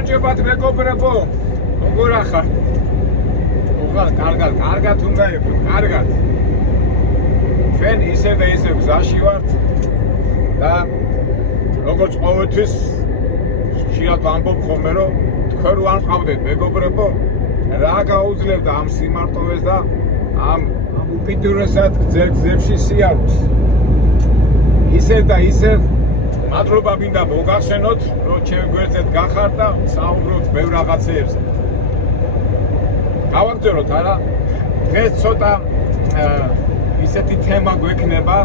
გამარჯობათ მეგობრებო. როგორ ახარ? კარგად უნდა იყო, კარგად. ჩვენ ისე და ისე გზაში ვართ და როგორც ყოველთვის ხშირად ვამბობ ხოლმე, რომ თქვენ რო არ მყავდეთ მეგობრებო, რა გაუძლებდა ამ სიმარტოვეს და ამ უპირისად გზებში სიარულს. ისე და ისე მადლობა მინდა მოგახსენოთ, რომ ჩემ გვერდზე გახართ და საუბრობთ ბევრ რაღაცეებზე. გავაგზავნოთ არა, დღეს ცოტა ისეთი თემა გვექნება,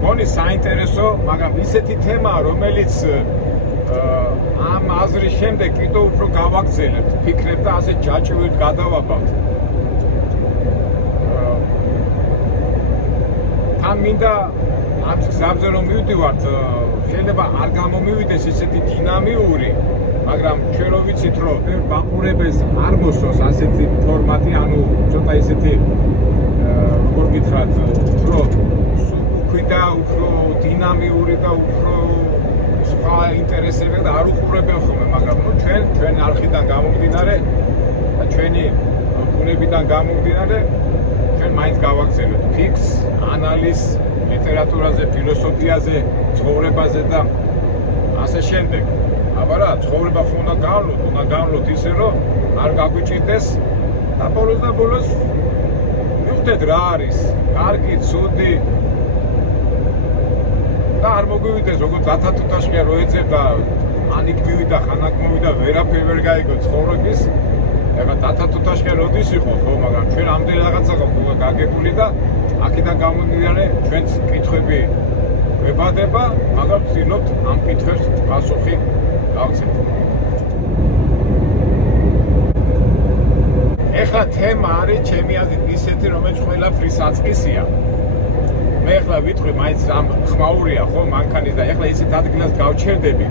მგონი საინტერესო, მაგრამ ისეთი თემა, რომელიც ამ აზრის შემდეგ კიდევ უფრო გავაგზავნებთ, ფიქრებ და ასე ჯაჭვით გადავაბავთ. თან მინდა ამ გზაზე რომ მივდივართ, შეიძლება არ გამომივიდეს ისეთი დინამიური, მაგრამ ჩვენ რო ვიცით, რომ ბაყურებელს არ მოსწონს ასეთი ფორმატი, ანუ ცოტა ისეთი როგორ გითხრათ, უფრო ქვიდა, უფრო დინამიური და უფრო სხვა ინტერესები და არ უყურებენ ხოლმე, მაგრამ ჩვენ არხიდან გამომდინარე და ჩვენი ბუნებიდან გამომდინარე, ჩვენ მაინც გავაგზავნებთ ფიქს, ანალიზს, ლიტერატურაზე, ფილოსოფიაზე, ცხოვრებაზე და ასე შემდეგ. აბა რა, ცხოვრება ხო უნდა გაავლოთ ისე, რომ არ გაგვიჭირდეს და ბოლოს მივხვდეთ რა არის, კარგი, ცუდი და არ მოგვივიდეს, როგორც დათათუთაშკია რო ეძებდა, ანიკ მივიდა, ხანაკ მოვიდა, ვერაფერ ვერ გაიგო ცხოვრების. ეხლა დათათუთაშკია როდის იყო, ხო, მაგრამ ჩვენ ამდენი რაღაცა გვაქვს გაგებული და აქედან გამომდინარე ჩვენც კითხვები ვებადება, მაგრამ ვცდილობთ ამ კითხვებს პასუხი გავცეთ. ეხლა თემა არის ჩემი აზრით ისეთი, რომელიც ყველაფრის აწყისია. მე ეხლა ვიტყვი, მაინც ამ ხმაურია, ხო, მანქანის და ეხლა ისეთ ადგილას გავჩერდები,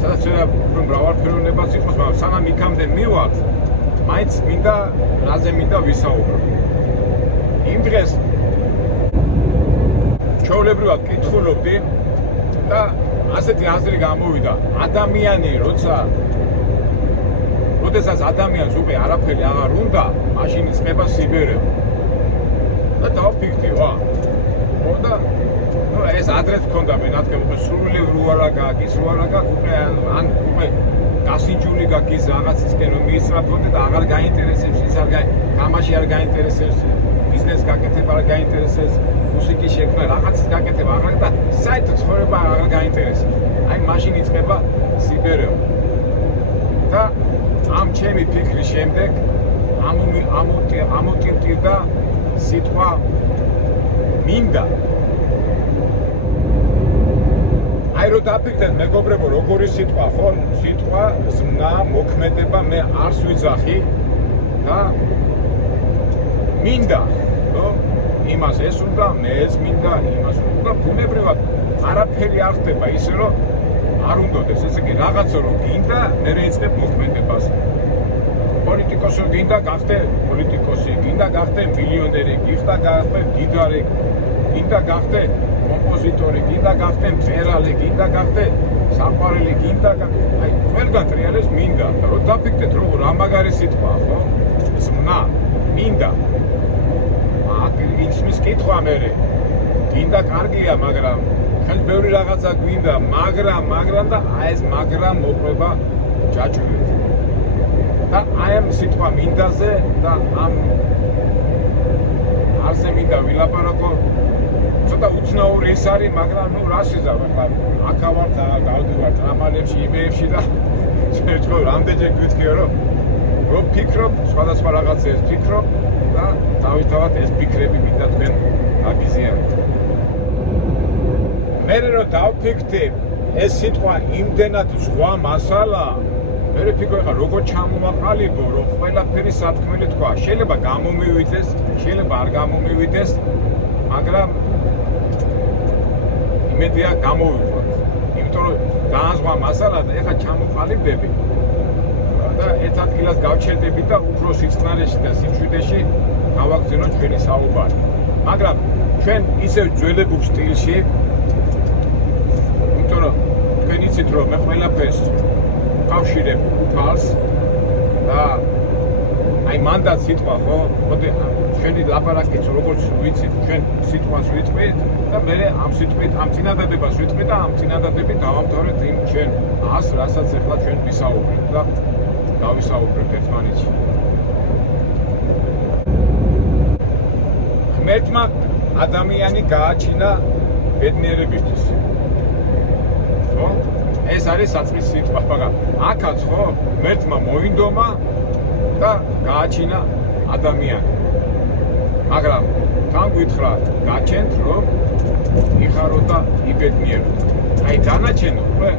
სადაც უფრო მრავალფეროვნებაც იყოს, მაგრამ სანამ იქამდე მივალთ, მაინც რაზე მინდა ვისაუბრო. იმ დღეს ჩვეულებრივად კითხულობდი და ასეთი აზრი გამოვიდა, ადამიანი როდესაც ადამიანს უკვე არაფერი აღარ უნდა, მაშინ იწყება სიბერე. და დავფიქრდი, და ეს ადრეს მქონდა მენათქე, უკვე სრული რო არა გაქვს, ის რო არა გაქვს, უკვე ან უკვე გასინჯული გაქვს ის რაღაცისკენ რომ მიისწრაფოთ და აღარ გაინტერესებს ის თამაში არ გაინტერესებს, ბიზნეს გაკეთება არ გაინტერესებს, მუსიკის შექმნა რაღაცის გაკეთება აღარ და საერთოდ ცხოვრება აღარ გაინტერესებს. აი მაშინ იწყება სიბერე. და ამ ჩემი ფიქრის შემდეგ ამოტივტირდა სიტყვა მინდა. აი რო დაფიქრდეთ მეგობრებო, როგორი სიტყვა, ხო? სიტყვა ზმნა, მოქმედება, მე არს ვიძახი და მინდა, რომ იმას ეს უნდა, მე ეს მინდა, იმას უნდა, ბუნებრივად არაფერი არ ხდება ისე, რომ არ უნდადეს, ესე იგი რაღაცა რომ გინდა, მე რეიწყებ მოქმედებას. პოლიტიკოსი გინდა გახდე პოლიტიკოსი, გინდა გახდე მილიონერი, გინდა გახდე მდიდარი, გინდა გახდე კომპოზიტორი, გინდა გახდე მწერალი, გინდა გახდე საყვარელი, გინდა აი ყველგან ტრიალებს მინდა. და რო დაფიქრდეთ როგორ რა მაგარი სიტყვაა, ხო? ზმნა, მინდა. ისმის კითხვა მე გინდა კარგია, მაგრამ ჩვენ ბევრი რაღაცა გვინდა, მაგრამ და აი ეს მაგრამ მოყვება ჯაჭვით. და აი ამ სიტყვა მინდაზე და ამ არზე მინდა ვილაპარაკო, ცოტა უცნაური ის არის, მაგრამ რა შეძავ, ახლა აქა ვარ და გავდივარ ტრამალებში, იმეებში და ჩვენ რამდენჯერ გვითხიო, რომ ფიქრობ, სხვადასხვა რაღაცებს ფიქრობ და თავისთავად ეს ფიქრები მინდა თქვენ გაგიზიაროთ. მე რო დავფიქრდი, ეს სიტყვა იმდენად ზღვა მასალაა, მე ვფიქრობ, ხა როგორ ჩამოვაყალიბო, რომ ყველაფერი სათქმელი თქვა. შეიძლება გამომივიდეს, შეიძლება არ გამომივიდეს, მაგრამ იმედია გამოვიყვანთ. იმიტომ რომ განზღვა მასალა და ეხლა ჩამოყალიბდები და ერთ ადგილას გავჩერდები და უფრო სიწყნარეში და სიმშვიდეში გავაგზავნოთ ჩვენი საუბარი. მაგრამ ჩვენ ისევ ძველებურ სტილში, იმიტომ რომ თქვენ იცით რომ მე ყველაფერს უკავშირებ თვალს და აი მანდაც სიტყვა ხო? მოდი ჩვენი ლაპარაკიც როგორც ვიცით, ჩვენ სიტყვას ვიტყვით და მე ამ სიტყვით, ამ წინადადებას ვიტყვით და ამ წინადადებით დავამთავრეთ იმ ჩვენ ას, რასაც ახლა ჩვენ ვისაუბრებთ და დავისაუბრებთ ერთმანეთში. ღმერთმა ადამიანი გააჩინა ბედნიერებისთვის. ხო? ეს არის საწყის სიტყვა, მაგრამ აქაც ხო, ღმერთმა მოინდომა და გააჩინა ადამიანი. მაგრამ თან გითხრათ, გაჩენთ რომ იხარო და იბედნიერო. აი დანარჩენო უკვე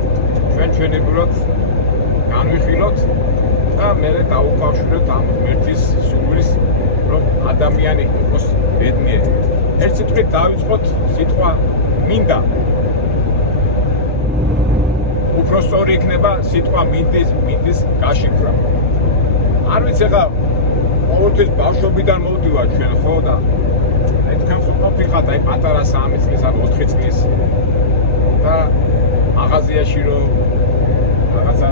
ჩვენებურად განვიხილოთ და მე დავუკავშიროთ ამ ღმერთის სურვილს, რომ ადამიანი იყოს ბედნიერი. ერთ სიტყვით დავიწყოთ სიტყვა მინდა. უფრო სწორი იქნება სიტყვა მინდის გაშიფრვა. არ ვიცი ახლა ყოველთვის ბავშვობიდან მოვდივარ ჩვენ ხო და თქვენ ხო ყოფილიყავთ აი პატარა 3 წლის ან 4 წლის და მაღაზიაში რომ რაღაცა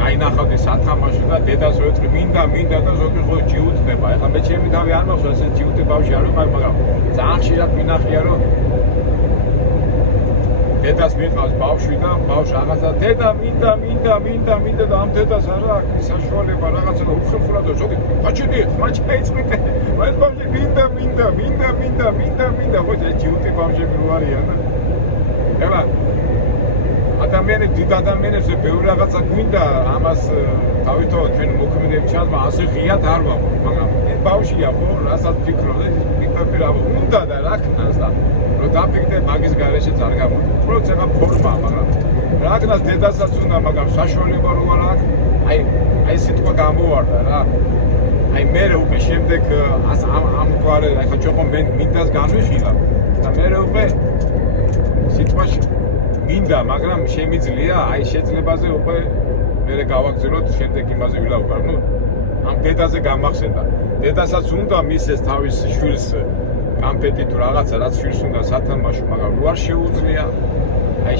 დაინახავდი სათამაშო და დედას ვეტყვი მინდა და ზოგი ხო ჯიუტდება. ახლა მე ჩემი თავი არ მახსოვს ეს ჯიუტი ბავშვი არ ვიყავ, მაგრამ ძალიან ხშირად მინახია რომ დედას მიყავს ბავშვი და ბავშვი რაღაცა დედა მინდა და ამ დედას არა აქვს საშუალება რაღაცა უხერხულად ზოგი ხაჭიდი ხმაჭაიწმიდე ეს ბავშვი მინდა ხო ეს ჯიუტი ბავშვები რო არიან და ეხლა ადამიანები დიდ ადამიანებს ბევრი რაღაცა გვინდა ამას თავისთავად ჩვენ მოქმედებს ჩანს ასე ღიად არ ვაყო მაგრამ ეს ბავშვია ხო რასაც ფიქრობ პირდაპირ უნდა და რა ქნას და რომ დაფიქრდე მაგის გარეშეც არ გამოდი. უბრალოდ ეხა ფორმაა, მაგრამ რა ქნას დედასაც უნდა, მაგრამ საშუალება რო არ აქვს, აი სიტყვა გამოვარდა რა. აი მე უკვე შემდეგ ამგვარი ახლა ჩვენ ხომ მინდას განვიხილა და მე უკვე სიტყვაში მინდა, მაგრამ შემიძლია აი შეძლებაზე უკვე მე გავაგზავნოთ შემდეგ იმაზე ვილაპარაკ. ნუ ამ დედაზე გამახსენდა. დედასაც უნდა მისცეს თავის შვილს კამპეტი თუ რაღაცა რაც შვილს უნდა სათამაშო, მაგრამ რო არ შეუძლია, აი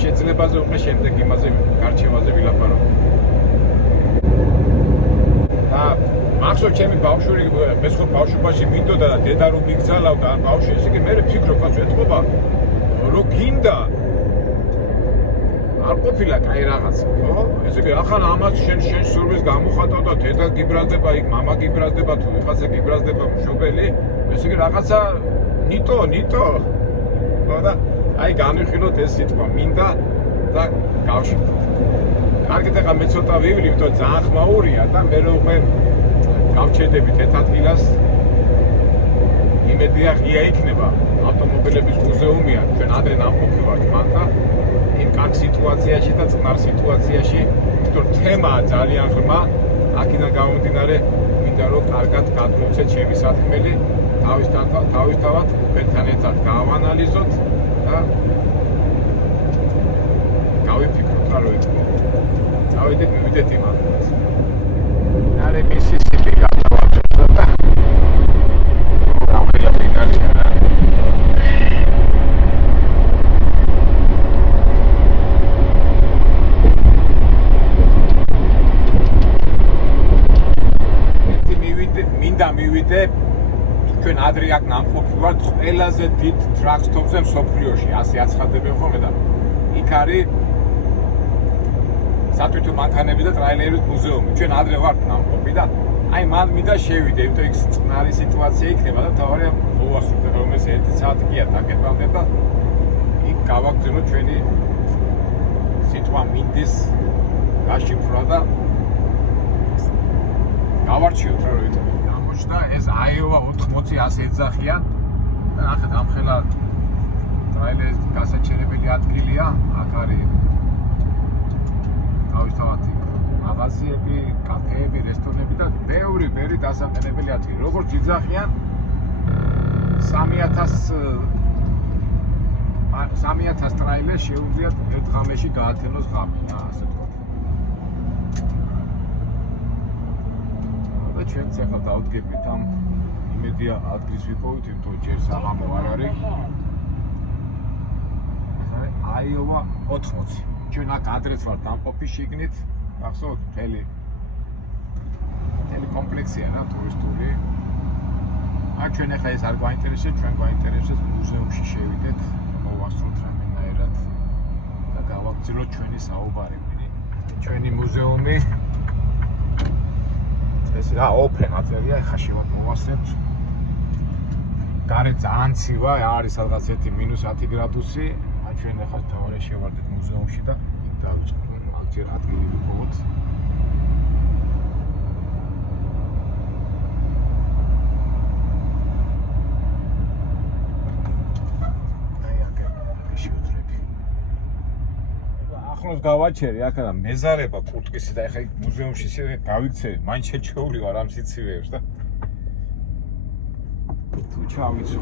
შეძლებაზე უკვე შემდეგ იმაზე გარჩევაზე ვილაპარაკ. და მახსოვს ჩემი ბავშვური მე ხო ბავშვობაში მინდოდა და დედა რომ მიგზალავდა ან ბავშვი ესე იგი მე ვფიქრობ კაცო ეთქობა რო გინდა არ ყოფილა კაი რაღაცა, ხო? ესე იგი ახლა ამას შენ სურვილს გამოხატავ და დედა გიბრაზდება, იქ მამა გიბრაზდება თუ ვიღაცა გიბრაზდება მშობელი, ესე იგი რაღაცა ნიტო. და აი განვიხილოთ ეს სიტყვა მინდა და გავშიფროთ. კარგით ახლა მე ცოტა ვივლი, იმიტომ ძალიან ხმაურია და მე უკვე გავჩერდებით ერთ ადგილას. იმედია ღია იქნება ავტომობილების მუზეუმია, ჩვენ ადრე ნამყოფი ვართ მან და იმ კარგ სიტუაციაში და წყნარ სიტუაციაში, იმიტომ თემაა ძალიან ღრმა, აქედან გამომდინარე მინდა რომ კარგად გადმოვცეთ ჩემი საქმელი, თავისთავად თქვენთან ერთად გავანალიზოთ და გავიფიქროთ რა რო ეთქვა. წავედით მივიდეთ იმ ადგილას. არე მისისიპი გადავარდეთ და მივიდე ჩვენ ადრე აქ ნამყოფი ვართ ყველაზე დიდ ტრაქ-სტოპზე მსოფლიოში, ასე აცხადებენ ხოლმე და იქ არის სატვირთო მანქანების და ტრაილერების მუზეუმი. ჩვენ ადრე ვართ ნამყოფი და აი მან მინდა შევიდე, იმიტომ იქ წყნარი სიტუაცია იქნება და თავარია მოვასრულე რომელს 1 საათი გია დაკეთამდე და იქ გავაგზავნოთ ჩვენი სიტყვა მინდის გაშიფრვა და გავარჩიოთ რა ვიცი. და ეს აიოვა 80-100 ეძახიან და ნახეთ ამხელა ტრაილერის გასაჩერებელი ადგილია, აქ არის თავისთავად მაღაზიები, კაფეები, რესტორნები და ბევრი დასაყენებელი ადგილი. როგორც იძახიან 3000 ტრაილერს შეუძლიათ ერთ ღამეში გაათენოს ღამე, ასე ვთქვათ. ჩვენც ახლა დავდგებით ამ იმედია ადგილს ვიპოვით, იმიტომ ჯერ საღამო არ არის. აიოვა 80. ჩვენ აქ ადრეც ვარ დამყოფი შიგნით, გახსოვთ, მთელი კომპლექსია რა ტურისტული. ჩვენ ახლა ეს არ გვაინტერესებს, ჩვენ გვაინტერესებს მუზეუმში შევიდეთ, მოვასწროთ რამენაირად და გავაგრძელოთ ჩვენი საუბარები. ჩვენი მუზეუმი ეს რა ოფენ აწერია, ახლა შევარ მოვასწრებთ. გარეთ ძალიან ცივა, არის სადღაც 1-10 გრადუსი. ჩვენ ახლა თავარი შევარდეთ მუზეუმში და იქ დავიწყოთ. მაგჯერ ადგილი ვიპოვოთ. ახლოს გავაჩერი აქ და მეზარება კურტკისი და ეხა მუზეუმში გავიქცევი, მაინც შეჩეული ვარ ამ სიცივეებს და თუ ჩავიცო.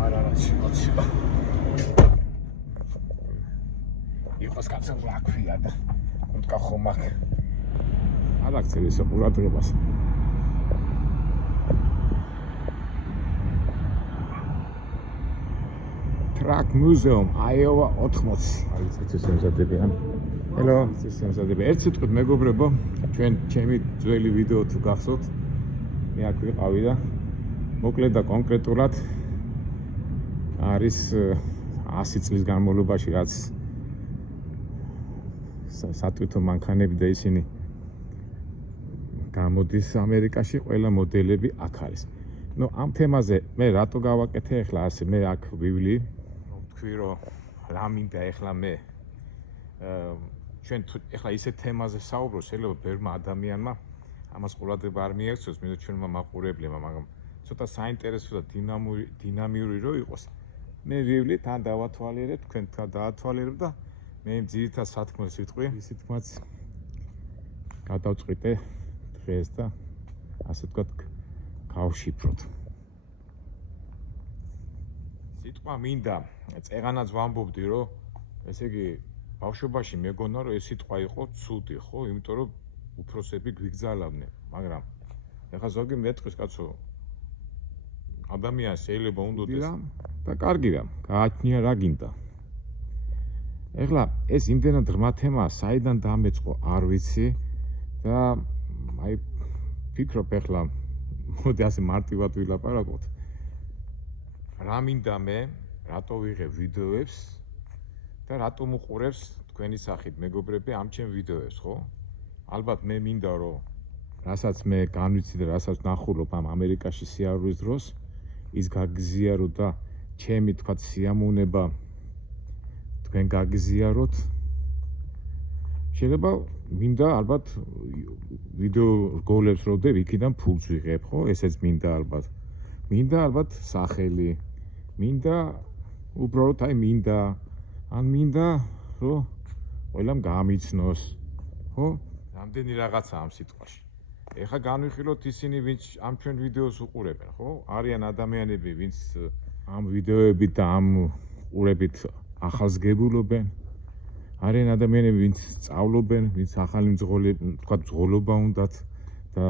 არა ცოტა. იყოს კაცო რა ქვია და მოკა ხომ აქ. არ აქცევ ეს ყურადღებას. Track Museum, Iowa 80. არის ეს ემზადებიან. Hello, ეს ემზადები. ერთ სიტყვით მეგობრებო, ჩვენ ჩემი ძველი ვიდეო თუ გახსოვთ, მე აქ ვიყავი და მოკლედ და კონკრეტულად არის 100 წლის განმავლობაში რაც სატვირთო მანქანები და ისინი გამოდის ამერიკაში, ყველა მოდელები აქ არის. ნუ ამ თემაზე მე რატო გავაკეთე ახლა ასე მე აქ ვივლი თქვი რომ რა მინდა ახლა მე ჩვენ ახლა ისეთ თემაზე საუბრობ შეიძლება ბევრმა ადამიანმა ამას ყურადღება არ მიაქცევს მე ჩვენმა მაყურებლებმა მაგრამ ცოტა საინტერესო და დინამიური რო იყოს მე ვივლი თან დავათვალიერებ თქვენ თან დაათვალიერებ და მე იმ ძირითად სათქმელს ვიტყვი ისე თქმაც გადავწყვიტე დღეს და ასე ვთქვათ გავშიფროთ. სიტყვა მინდა, წეღანაც ვამბობდი, რომ ესე იგი ბავშვობაში მეგონა რომ ეს სიტყვა იყო ცუდი, ხო? იმიტომ რომ უფროსები გვიგზავნებდნენ, მაგრამ ეხლა ზოგი მეტყვის კაცო ადამიანს შეიძლება უნდოდეს და კარგი რა, გააჩნია რა გინდა. ეხლა ეს იმდენად ღრმა თემაა, საიდან დამეწყო არ ვიცი და აი ფიქრობ ეხლა მოდი ასე მარტივად ვილაპარაკოთ. რა მინდა მე, რატო ვიღებ ვიდეოებს და რატო მოყურებს თქვენი სახით მეგობრები ამ ჩემ ვიდეოებს, ხო? ალბათ მე მინდა რომ რასაც მე განვიცდი და რასაც ნახულობ ამ ამერიკაში სიარულის დროს, ის გაგზიარო და ჩემი თქვა სიამოვნება თქვენ გაგზიაროთ. შეიძლება მინდა ალბათ ვიდეო რგოლებს როდებ იქიდან ფულს ვიღებ, ხო? ესეც მინდა ალბათ. მინდა ალბათ სახელი. მინდა უბრალოდ აი მინდა ან მინდა რომ ყველამ გამიცნოს, ხო? რამდენი რაღაცა ამ სიტყვაში. ეხლა განვიხილოთ ისინი ვინც ამ ჩვენ ვიდეოს უყურებენ, ხო? არიან ადამიანები ვინც ამ ვიდეოებით და ამ ყურებით ახალგებულობენ. არიან ადამიანები ვინც სწავლობენ, ვინც ახალი თქვა მძღოლობა უნდათ და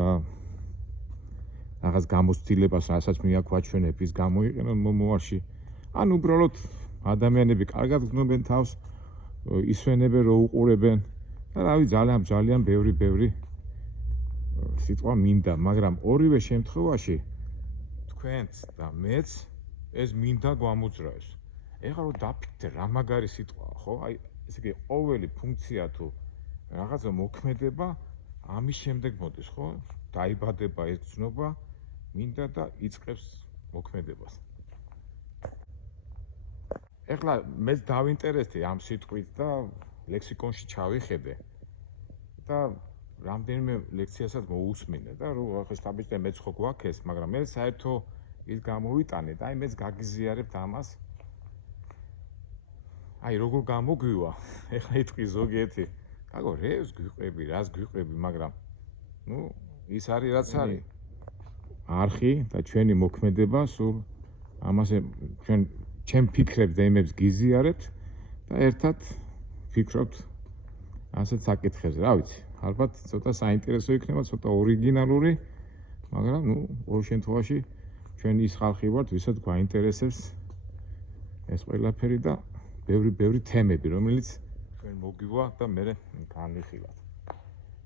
რაღაც გამოცდილებას რასაც მიაქვაჩვენებ ის გამოიყენონ მომავალში. ან უბრალოდ ადამიანები კარგად გრძნობენ თავს, ისვენებენ რო უყურებენ და რავი ძალიან ბევრი სიტყვა მინდა, მაგრამ ორივე შემთხვევაში თქვენც და მეც ეს მინდა გამოძრაოს. ეხლა რომ დაფიქრდე რა მაგარი სიტყვაა, ხო? აი ესე იგი ყოველი ფუნქცია თუ რაღაცა მოქმედება ამის შემდეგ მოდის, ხო? დაიბადება ეს ცნობა, მინდა და იწყებს მოქმედებას. ეხლა მეც დავინტერესდი ამ სიტყვით და ლექსიკონში ჩავიხედე და რამდენიმე ლექციასაც მოусმინე და რომ ახლა სტაბიჭდე მეც ხო გვაქვს ეს, მაგრამ მე საერთო ის გამოვიტანე და აი მეც გაგიზიარებთ ამას. აი როგორ გამოგვივა ეხლა იტყვი ზოგიერთი გაგო რევს გვიყვები რას გვიყვები მაგრამ ნუ ის არის რაც არის არხი და ჩვენი მოქმედება სულ ამაზე ჩვენ ფიქრებს და იმებს გიზიარებთ და ერთად ფიქრობთ ასეთ საკითხებზე რა ვიცი ალბათ ცოტა საინტერესო იქნება ცოტა ორიგინალური მაგრამ ნუ ყოველ შემთხვევაში ჩვენ ის ხალხი ვართ ვისაც გვაინტერესებს ეს ყველაფერი და ბევრი თემები, რომელიც ჩვენ მოგივა და მე განვიხილავთ.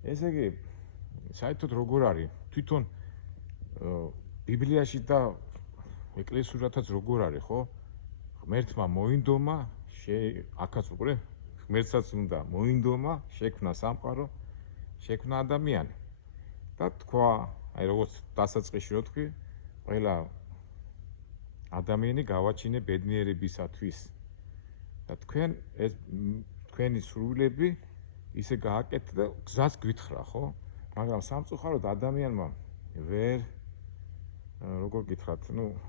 ესე იგი, საერთოდ როგორ არის? თვითონ ბიბლიაში და ეკლესიურათაც როგორ არის, ხო? ღმერთმა მოინდომა, აქაც უკვე ღმერთსაც უნდა მოინდომა, შექმნა სამყარო, შექმნა ადამიანი. და თქვა, აი როგორც დასაწყისში რო თქვი, ყველა ადამიანი გავაჩინე ბედნიერებისათვის. და თქვენ ეს თქვენი სრულები ისე გააკეთეთ და გზას გვითხრა, ხო? მაგრამ სამწუხაროდ ადამიანმა ვერ როგორ გითხრათ,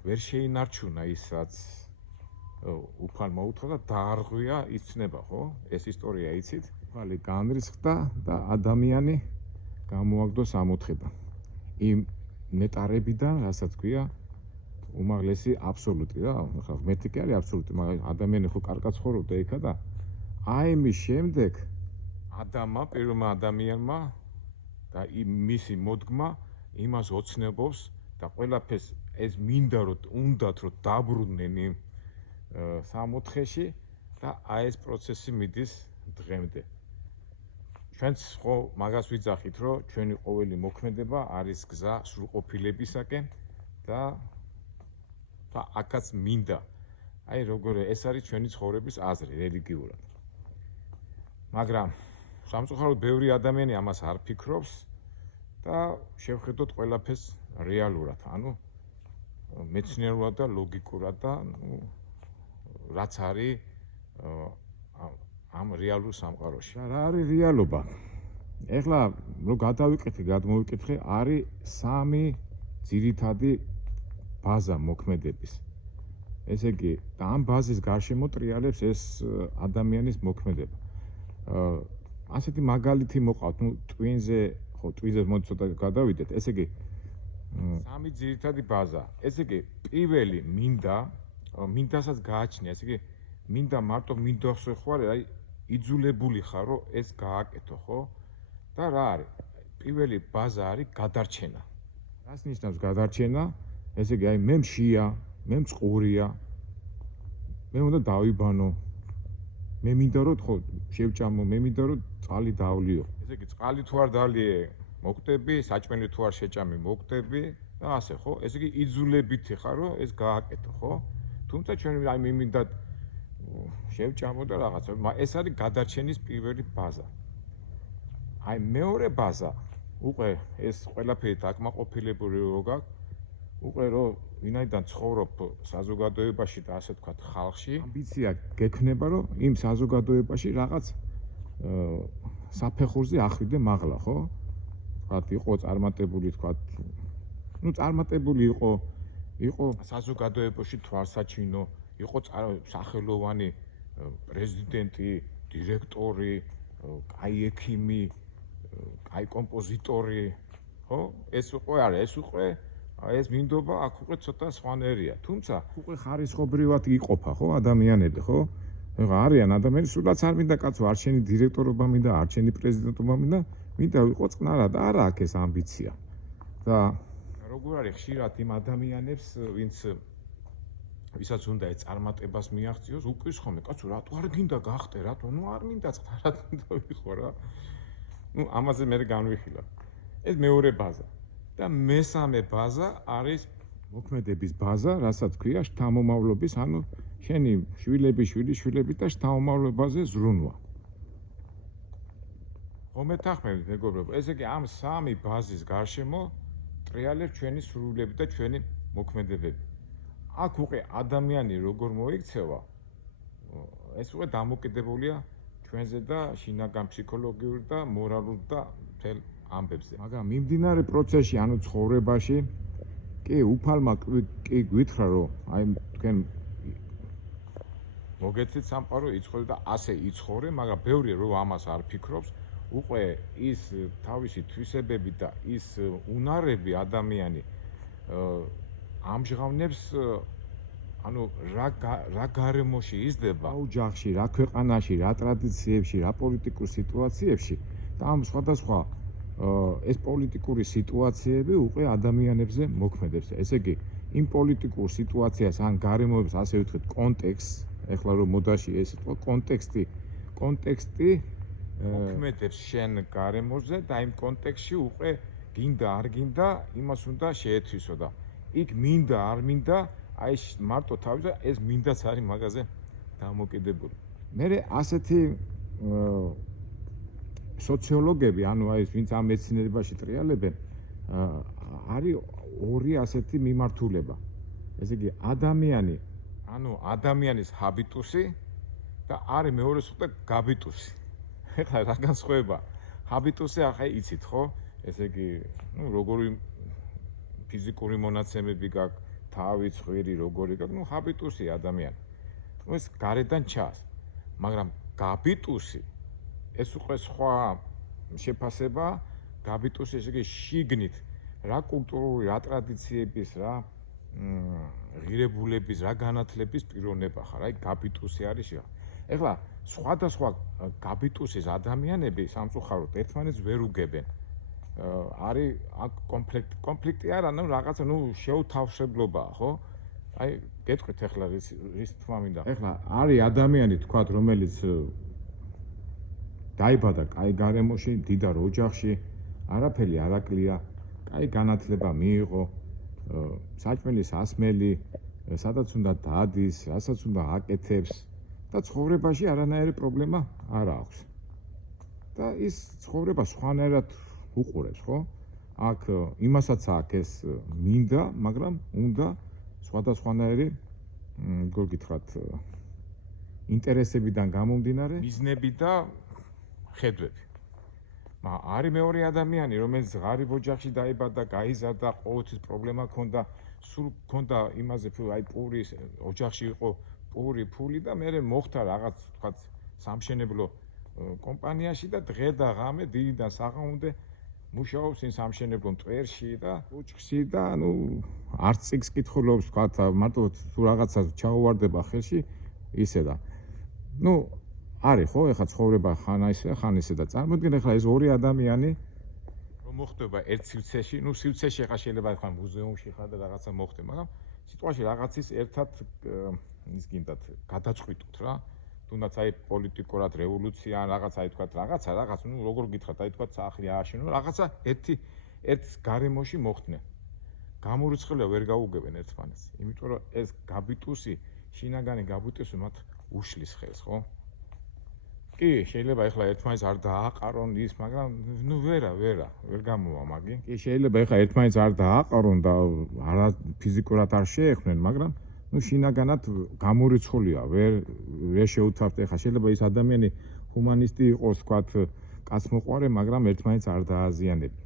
ვერ შეინარჩუნა ის, რაც უფალ მოუთხრა და დაარღვია ის ცნება, ხო? ეს ისტორია იცით? უფალი განრისხდა და ადამიანი გამოაგდო სამოთხედა. იმ ნეტარებიდან, რასაც ქვია, უმაღლესი აბსოლუტი რა. ახლა ღმერთი კი არის აბსოლუტი, მაგრამ ადამიანი ხო კარგად ცხოვრობდა იქა და აი მის შემდეგ პირველმა ადამიანმა და მისი მოდგმა იმას ოცნებობს და ყველაფერს ეს მინდა რომ უნდათ რომ დაბრუნდნენ იმ სამოთხეში და აი ეს პროცესი მიდის დღემდე. ჩვენც ხო მაგას ვიძახით, რომ ჩვენი ყოველი მოქმედება არის გზა სრულყოფილებისაკენ და აქაც მინდა. აი როგორ ეს არის ჩვენი ცხოვრების აზრი რელიგიურად. მაგრამ სამწუხაროდ ბევრი ადამიანი ამას არ ფიქრობს და შევხედოთ ყველაფერს რეალურად, ანუ მეცნიერულად და ლოგიკურად და რაც არის ამ რეალურ სამყაროში. რა არის რეალობა? ეხლა რო გადმოვიკითხე, არის სამი ძირითადი ბაზა მოქმედების. ესე იგი, და ამ ბაზის გარშემო ტრიალებს ეს ადამიანის მოქმედება. ასეთი მაგალითი მოყავთ, ტვინზე მოდი ცოტა გადავიდეთ. ესე იგი, სამი ძირითადი ბაზა. ესე იგი, პირველი მინდასაც გააჩნია. ესე იგი, მინდა მარტო მინდასო ხო არის, აი იძულებული ხარ, რომ ეს გააკეთო, ხო? და რა არის? პირველი ბაზა არის გადარჩენა. რას ნიშნავს გადარჩენა? ესე იგი, აი მე მშია, მე მწყურია, მე უნდა დავიბანო. მე მინდა რომ ხო შევჭამო, მე მინდა რომ წყალი დავლიო. ესე იგი, წყალი თუ არ დალიე, მოგტები, საჭმელი თუ არ შეჭამი, მოგტები და ასე, ხო? ესე იგი, იძულებითი ხარ, რომ ეს გააკეთო, ხო? თუმცა ჩვენ აი მე მინდა შევჭამო და რაღაცა, ეს არის გადარჩენის პირველი ბაზა. აი მეორე ბაზა, უკვე ეს ყველაფერი დაკმაყოფილებული რო გაქვს, უკვე რომ ვინაიდან ცხოვრობ საზოგადოებაში და ასე თქვათ ხალხში, ამბიცია გექნება, რომ იმ საზოგადოებაში რაღაც საფეხურზე ახვიდე მაღლა, ხო? თქვათ იყო წარმატებული, თქვათ, წარმატებული იყო საზოგადოებაში თვალსაჩინო, იყო სახელოვანი პრეზიდენტი, დირექტორი, კაი ექიმი, კაი კომპოზიტორი, ხო? ეს უკვე არა, ეს მინდობა აქ უკვე ცოტა სხვანაირია. თუმცა უკვე ხარისხობრივად იყოფა, ხო, ადამიანები, ხო? ეხლა არიან ადამიანები, სულაც არ მინდა კაცო, არ შენი დირექტორობა მინდა, არ შენი პრეზიდენტობა მინდა ვიყო წყნარა და არა აქვს ეს ამბიცია. და როგორ არის ხშირად იმ ადამიანებს, ვისაც უნდა ეს წარმატებას მიაღწიოს, უკვის ხოლმე, კაცო, რატო არ გინდა გახტე, რატო? არ მინდა წყნარად უნდა ვიყო რა. ამაზე მე განვიხილავ. ეს მეორე ბაზა. და მესამე ბაზა არის მოქმედების ბაზა, რასაც ქვია შთამომავლობის, ანუ შენი შვილები და შთამომავლებაზე ზრუნვა. მომეთანხმებით, მეგობრებო, ესე იგი ამ სამი ბაზის გარშემო ტრიალებს ჩვენი სრულები და ჩვენი მოქმედებები. აქ უკვე ადამიანი როგორ მოიქცევა, ეს უკვე დამოკიდებულია ჩვენზე და შინაგან ფსიქოლოგიურ და მორალურ და მთელ ამბებზე. მაგრამ მიმდინარე პროცესში, ანუ ცხოვრებაში, კი უფალმა კი გითხრა, რომ აი თქვენ მოგეცით სამყარო იცხოვრე და ასე იცხოვრე, მაგრამ ბევრი რომ ამას არ ფიქრობს, უკვე ის თავისი თვისებები და ის უნარები ადამიანი ამჟღავნებს, ანუ რა გარემოში იზრდება, რა ოჯახში, რა ქვეყანაში, რა ტრადიციებში, რა პოლიტიკურ სიტუაციებში და ამ სხვადასხვა ეს პოლიტიკური სიტუაციები უკვე ადამიანებზე მოქმედებს. ესე იგი, იმ პოლიტიკურ სიტუაციას ან გარემოებს ასე ვთქვით კონტექსტს, ეხლა რომ მოდაში ეს სიტყვა კონტექსტი მოქმედებს შენ გარემოზე და იმ კონტექსტში უკვე გინდა არ გინდა იმას უნდა შეეთვისო და იქ მინდა არ მინდა აი მარტო თავზე ეს მინდაც არის მაგაზე დამოკიდებული. მე ასეთი სოციოლოგები, ანუ აი ვინც ამ მეცნიერებაში ტრიალებენ, არის ორი ასეთი მიმართულება. ესე იგი ადამიანი, ანუ ადამიანის ჰაბიტუსი და არის მეორე სიტყვა გაბიტუსი. ეხლა რა განსხვავება? ჰაბიტუსი ახლა იცით ხო? ესე იგი, როგორი ფიზიკური მონაცემები გაქვს, თავი, ცხვირი, როგორი გაქვს, ჰაბიტუსი ადამიანი. ეს გარედან ჩას. მაგრამ გაბიტუსი ეს უკვე სხვა შეფასება, გაბიტუსი ესე იგი შიგნით რა კულტურული, რა ტრადიციების, რა ღირებულების, რა განათლების პიროვნება ხარ, აი გაბიტუსი არის რა. ეხლა სხვადასხვა გაბიტუსის ადამიანები სამწუხაროდ ერთმანეთს ვერ უგებენ. არის კონფლიქტი არა, რაღაცა შეუთავსებლობაა, ხო? აი გეტყვით ეხლა რის თქმა მინდა. ეხლა არის ადამიანი თქვათ, რომელიც დაიბადა კაი გარემოში, მდიდარ ოჯახში, არაფერი არ აკლია, კაი განათლება მიიღო, საჭმელის ასმელი, სადაც უნდა დადის, რასაც უნდა აკეთებს და ცხოვრებაში არანაირი პრობლემა არ აქვს. და ის ცხოვრება სხვანაირად უყურებს, ხო? აქ იმასაც აქვს ეს მინდა, მაგრამ უნდა სხვადასხვანაირი, როგორ გითხრათ, ინტერესებიდან გამომდინარე, მიზნები და ხედვები. მაგრამ არის მეორე ადამიანი, რომელიც ღარიბ ოჯახში დაიბადა, გაიზარდა, ყოველთვის პრობლემა ჰქონდა, სულ ჰქონდა იმაზე, აი პური ოჯახში იყო პური ფული და მე მოხდა რაღაც თქვათ სამშენებლო კომპანიაში და დღე და ღამე დილიდან საღამომდე მუშაობს იმ სამშენებლო მტვერში და უჩხში და არც წიგს კითხულობს, თქვათ მარტო თუ რაღაცა ჩაუვარდება ხელში ისე და არის ხო, ეხლა ცხოვრება ხან ისე და წარმოიდგინე ეხლა ეს ორი ადამიანი რომ მოხდება ერთ სივრცეში, სივრცეში ეხლა შეიძლება თქვა მუზეუმში ხარ და რაღაცა მოხდება, მაგრამ სიტუაციაში რაღაცის ერთად ის გინდათ გადაწყვიტოთ რა. თუნდაც აი პოლიტიკურად რევოლუცია ან რაღაცა აი თქვა რაღაცა როგორ გითხრათ, აი თქვა სახლი ააშენო, რაღაცა ერთ გარემოში მოხდნენ. გამორიცხულია ვერ გაუგებენ ერთმანეთს, იმიტომ რომ ეს გაბიტუსი, შინაგანი გაბიტუსი მათ უშლის ხელს, ხო? კი, შეიძლება ეხლა ერთმანეთს არ დააყარონ ის, მაგრამ ვერ გამოვა მაგი. კი, შეიძლება ეხლა ერთმანეთს არ დააყარონ და არა ფიზიკურად არ შეეხნენ, მაგრამ შინაგანად გამორიცხულია, ვერ შეუთავთ. ეხლა შეიძლება ის ადამიანი ჰუმანისტი იყოს, თქვათ, კაცმოყვარე, მაგრამ ერთმანეთს არ დააზიანებენ.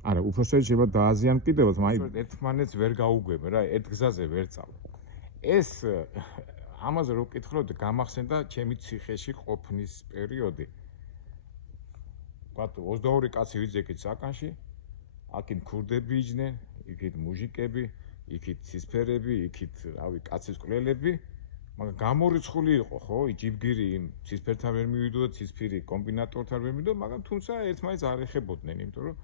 არა, უბრალოდ შეიძლება დააზიანონ კიდევაც, მაგრამ ერთმანეთს ვერ გაუგვებენ რა, ერთ გზაზე ვერ წავენ. ეს ამაზე რო ვკითხულობ, გამახსენდა ჩემი ციხეში ყოფნის პერიოდი. ვთქვათ, 22 კაცი ვიძეკით საკანში, აქეთ ქურდები იჯდნენ, იქით მუჟიკები, იქით ცისფერები, იქით, კაცის კვლელები, მაგრამ გამორიცხული იყო, ხო? ჯიბგირი ცისფერთან ვერ მივიდოდა, ცისფერი კომბინატორთან ვერ მივიდოდა, მაგრამ თუმცა ერთმანეთს არ ეხებოდნენ, იმიტომ რომ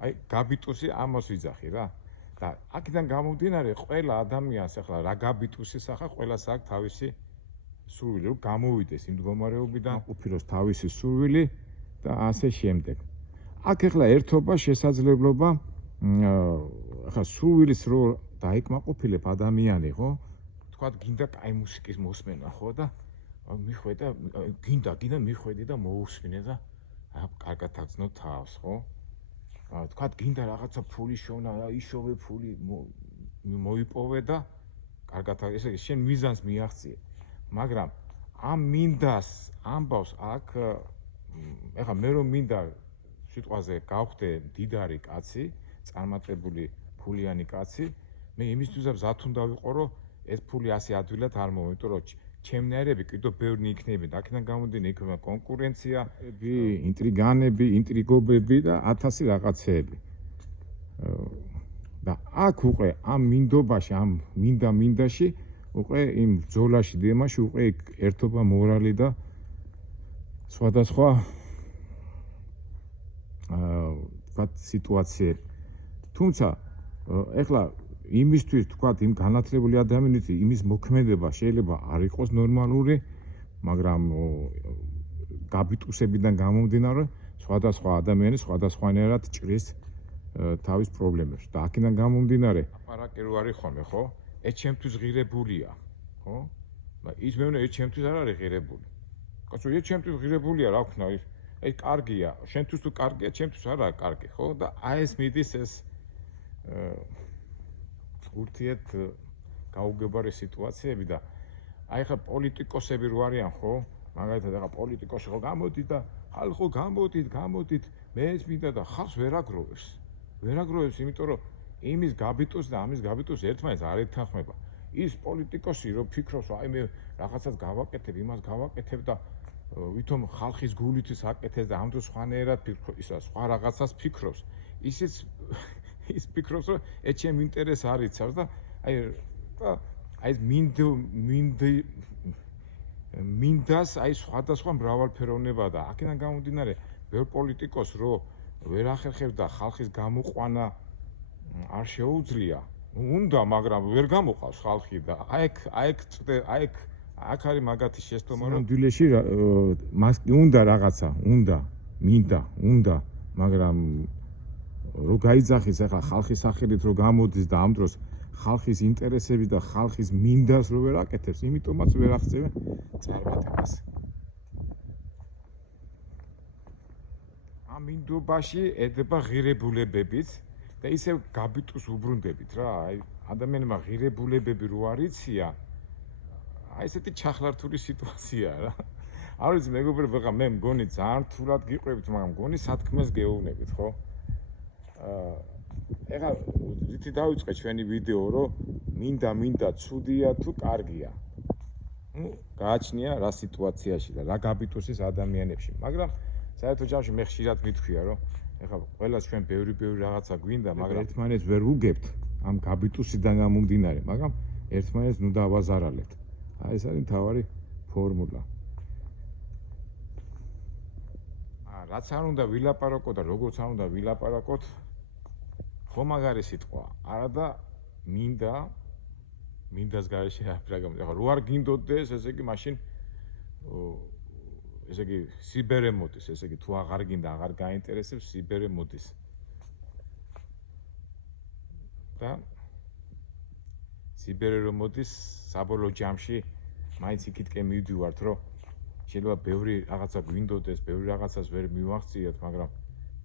აი გაბიტუსი ამას ვიძახი რა. და აქედან გამომდინარე, ყველა ადამიანს ახლა რა გაბიტუსის ახლა ყველას აქვს თავისი სურვილი, რომ გამოვიდეს იმ მდგომარეობიდან, უპიროს თავისი სურვილი და ასე შემდეგ. აქ ახლა ერთობა შესაძლებლობა ახლა სურვილის რო დაიკმაყოფილებ ადამიანი, ხო? თქვათ, გინდა კაი მუსიკის მოსმენა, ხო და მიხვედა, გინდა მიხვედი და მოусვინე და კარგად აგზნო თავს, ხო? თქვათ, გინდა რაღაცა ფული შოვნა, იშოვე ფული, მოიპოვე და კარგად ესე იგი შენ მიზანს მიაღწიე. მაგრამ ამ მინდას ამბავს აქ ეხლა მე რომ მინდა სიტყვაზე გავხდე მდიდარი კაცი, წარმატებული ფულიანი კაცი, მე იმისთვისაც მზად უნდა ვიყო, რომ ეს ფული ასე ადვილად არ მოვა, იმიტომ რომ ჩემნაირები კიდევ ბევრი იქნებიან. აქედან გამომდინარე, იქნება კონკურენცია, ინტრიგანები, ინტრიგობები და 1000 რაღაცეები. და აქ უკვე ამ მინდობაში, ამ მინდაში, უკვე იმ ბრძოლაში, დიემაში უკვე ერთობა მორალი და სხვადასხვა ვთქვათ სიტუაციები. თუმცა ეხლა იმისთვის თქვა იმ განათლებული ადამიანის იმის მოქმედება შეიძლება არ იყოს ნორმალური, მაგრამ გაბიტუსებიდან გამომდინარე სხვადასხვა ადამიანი სხვადასხვანაირად ჭრის თავის პრობლემებს და აქედან გამომდინარე აპარაკი რო არის ხოლმე, ხო? ეს ჩემთვის ღირებულია, ხო? ის მეუბნება ეს ჩემთვის არ არის ღირებული. კაცო, ეს ჩემთვის ღირებულია, რა ვქნა, ეს კარგია, შენთვის თუ კარგია, ჩემთვის არაა კარგი, ხო? და აი ეს მიდის ეს ურთიერთ გაუგებარი სიტუაციები და აი ხა პოლიტიკოსები რო არიან, ხო? მაგალითად ახლა პოლიტიკოსი ხო გამოდით და ხალხო გამოდით, მეც მინდა და ხალხს ვერ აგროვებს, იმიტომ რომ იმის გაბიტოს და ამის გაბიტოს ერთმანეთს არ ეთანხმება. ის პოლიტიკოსი რო ფიქრობს, აი მე რაღაცას გავაკეთებ, იმას გავაკეთებ და ვითომ ხალხის გულითაც აკეთებს და ამ დროს სხვანაირად ისა სხვა რაღაცას ფიქრობს. ის ფიქრობს, რომ ეს ჩემ ინტერესს არ იცავს და აი მინდას აი სხვადასხვა მრავალფეროვნება და აქედან გამომდინარე ბევრ პოლიტიკოს რო ვერ ახერხებს და ხალხის გამოყვანა არ შეუძლია. უნდა, მაგრამ ვერ გამოყავს ხალხი და აქ არის მაგათი შეცდომა რომ დილეში მას უნდა რაღაცა, მინდა, მაგრამ რო გაიძახის ახლა ხალხის სახელით რო გამოდის და ამ დროს ხალხის ინტერესები და ხალხის მინდას რო ვერ აკეთებს, იმიტომაც ვერ აღწევენ წარმატებას. ამ მინდობაში ედება ღირებულებებიც და ისევ გაბიტოს უბრუნდებით რა, აი ადამიანებმა ღირებულებები რო არ იციან, აი ესეთი ჩახლართული სიტუაციაა რა. არ ვიცი მეგობრებო, ხა მე მგონი ძალიან რთულად გიყვებით, მაგრამ მგონი სათქმეს გეუბნებით, ხო? ეხლა რითი დავიწყე ჩვენი ვიდეო, რომ მინდა ცუდია თუ კარგია. გააჩნია რა სიტუაციაში და რა გაბიტოს ის ადამიანებში, მაგრამ საერთო ჯამში მე ხშირად მithქვია, რომ ეხლა ყველას ჩვენ ბევრი რაღაცა გვინდა, მაგრამ ერთმანეთს ვერ ვუგებთ ამ გაბიტოსიდან გამომდინარე, მაგრამ ერთმანეთს ნუ დავაზარალებთ. აი ეს არის მთავარი ფორმულა. რაც არ უნდა ვილაპარაკოთ და როგორც არ უნდა ვილაპარაკოთ, ხო მაგარი სიტყვა, არა და მინდას გარეშე რა გამოდის. ახლა რო არ გინდოდეს, ესე იგი მაშინ ესე იგი სიბერე მოდის, ესე იგი თუ აღარ გინდა, აღარ გაინტერესებს, სიბერე მოდის. და სიბერე რომ მოდის, საბოლოო ჯამში მაინც იქითკენ მივდივართ, რომ შეიძლება ბევრი რაღაცა გვინდოდეს, ბევრი რაღაცას ვერ მივახციოთ, მაგრამ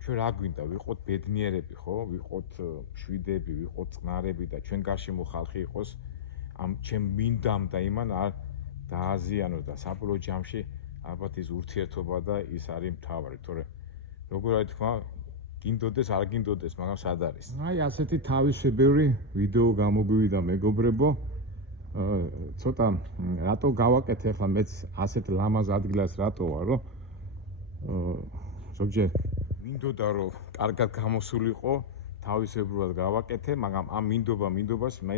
ჩვენ რა გვინდა, ვიყოთ ბედნიერები, ხო? ვიყოთ მშვიდები, ვიყოთ წყნარები და ჩვენ გარშემო ხალხი იყოს ამ ჩემ მინდამ და იმან არ დააზიანოს და საბოლოო ჯამში ალბათ ის ურთიერთობა და ის არის მთავარი, თორე როგორ არის თქვა, გინდოდეს, არ გინდოდეს, მაგრამ სად არის? აი ასეთი თავისებური ვიდეო გამოგვივიდა მეგობრებო. ცოტა რატო გავაკეთე ახლა მეც ასეთ ლამაზ ადგილას რატო ვარ, რომ ზოგჯერ მინდოდა რომ კარგად გამოსულიყო, თავისებურად გავაკეთე, მაგრამ ამ მინდობას მე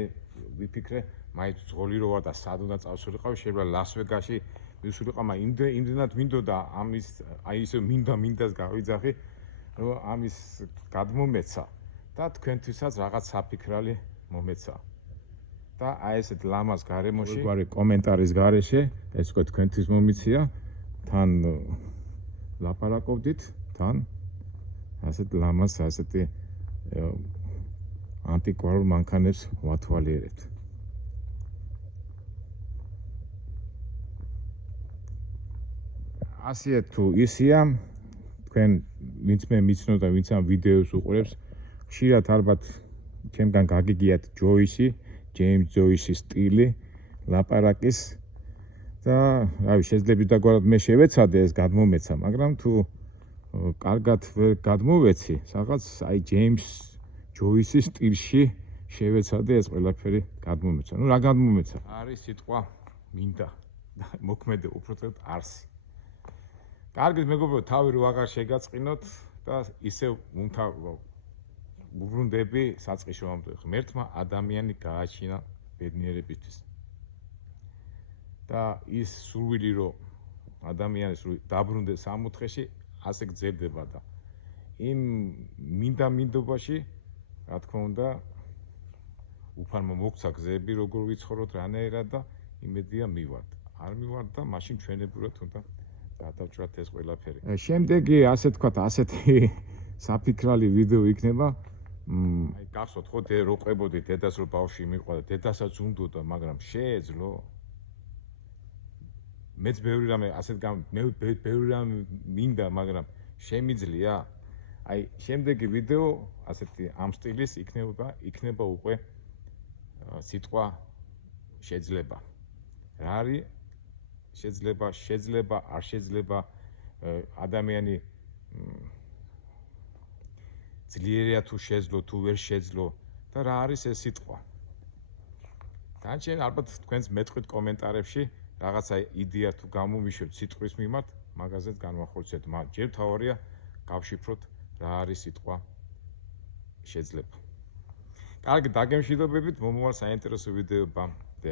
ვიფიქრე, მაინც ძღოლი რო ვარ და სად უნდა წავსულიყავი, შეიძლება ლას-ვეგასში მივსულიყავ, მაგრამ იმდენად მინდოდა ამის აი ისე მინდას გავიძახი, რომ ამის გადმომეცა და თქვენთვისაც რაღაც საფიქრალი მომეცა. და აი ესეთ ლამაზ გარემოში, როგორი კომენტარის გარეშე, ეს თქვა თქვენთვის მომიცია, თან ლაპარაკობდით, თან ასეთ ლამაზ, ასეთი ანტიკვარულ მანქანებს ვათვალიერებთ. ასეა თუ ისია, თქვენ ვინც მე მიცნო და ვინც ამ ვიდეოს უყურებს, ხშირად ალბათ ჩემგან გაგიგიათ ჯეიმს ჯოისის სტილი ლაპარაკის და რავი შეიძლება დაგვარად მე შევეცადე ეს გადმომეცა, მაგრამ თუ კარგად ვერ გადმოვეცი, რაღაც აი ჯეიმს ჯოისის სტილში შევეცადე ეს ყველაფერი გადმომეცა. ნუ რა გადმომეცა? არის სიტყვა მინდა და მოქმედება უბრალოდ არსი. კარგით მეგობრებო, თავი რო აღარ შეგაწყინოთ და ისევ უბრუნდები საწყისშევამდე. ღმერთმა ადამიანი გააჩინა ბედნიერებისთვის. და ის სურვილი რომ ადამიანის დაბრუნდეს სამოთხეში, ასე გრძელდება და იმ მინდობაში, რა თქმა უნდა, უფალმა მოგცა გზები როგორ ვიცხოვროთ რანაირად და იმედია მივართ. არ მივართ და მაშინ ჩვენებურად უნდა გადავჭრათ ეს ყველაფერი. შემდეგი ასე თქვათ ასეთი საფიქრალი ვიდეო იქნება. აი გახსოვთ ხო რო ყვებოდი დედას რო ბავშვი მიყვარდა, დედასაც უნდოდა, მაგრამ შეეძლო. მეც ბევრი რამე ასეთ ბევრი რამე მინდა, მაგრამ შემიძლია. აი შემდეგი ვიდეო ასეთი ამ სტილის იქნება უკვე სიტყვა შეიძლება. რა არის შეიძლება, არ შეიძლება ადამიანი ძლიერია თუ შეძლო, თუ ვერ შეძლო და რა არის ეს სიტყვა. განჩენ ალბათ თქვენს მეტყვით კომენტარებში რაღაცა იდეა თუ გამომიშვებთ სიტყვის მიმართ, მაგაზეც განვახორციელოთ. მაგრამ ჯერ თავარია გავშიფროთ რა არის სიტყვა შეიძლება. კარგი, დაგემშვიდობებით მომავალ საინტერესო ვიდეობამდე.